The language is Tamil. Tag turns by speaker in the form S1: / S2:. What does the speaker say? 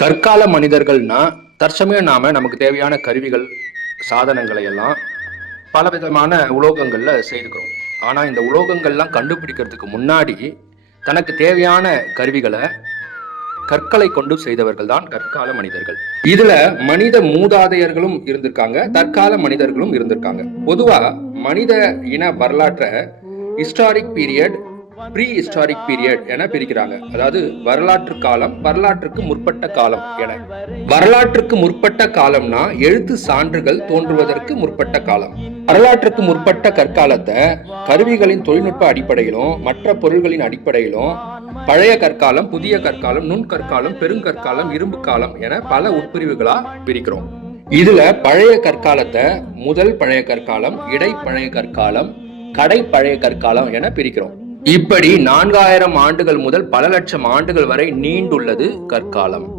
S1: கற்கால மனிதர்கள்னா தற்சமயம் நாம நமக்கு தேவையான கருவிகள் சாதனங்களை எல்லாம் பல விதமான உலோகங்கள்ல செய்துக்கிறோம். ஆனா இந்த உலோகங்கள்லாம் கண்டுபிடிக்கிறதுக்கு முன்னாடி தனக்கு தேவையான கருவிகளை கற்களை கொண்டு செய்தவர்கள் தான் கற்கால மனிதர்கள். இதுல மனித மூதாதையர்களும் இருந்திருக்காங்க தற்கால மனிதர்களும் இருந்திருக்காங்க. பொதுவா மனித இன வரலாற்றை historic period prehistoric period என பிரிக்கிறாங்க. அதாவது வரலாற்று காலம் வரலாற்றுக்கு முற்பட்ட காலம் என. வரலாற்றுக்கு முற்பட்ட காலம்னா எழுத்து சான்றுகள் தோன்றுவதற்கு முற்பட்ட காலம். வரலாற்றுக்கு முற்பட்ட கற்காலத்தை கருவிகளின் தொழில்நுட்ப அடிப்படையிலும் மற்ற பொருள்களின் அடிப்படையிலும் பழைய கற்காலம் புதிய கற்காலம் நுண்கற்காலம் பெருங்கற்காலம் இரும்பு காலம் என பல உட்பிரிவுகளா பிரிக்கிறோம். இதுல பழைய கற்காலத்தை முதல் பழைய கற்காலம் இடை பழைய கற்காலம் கடை பழைய கற்காலம் என பிரிக்கிறோம். இப்படி நான்காயிரம் ஆண்டுகள் முதல் பல லட்சம் ஆண்டுகள் வரை நீண்டுள்ளது கற்காலம்.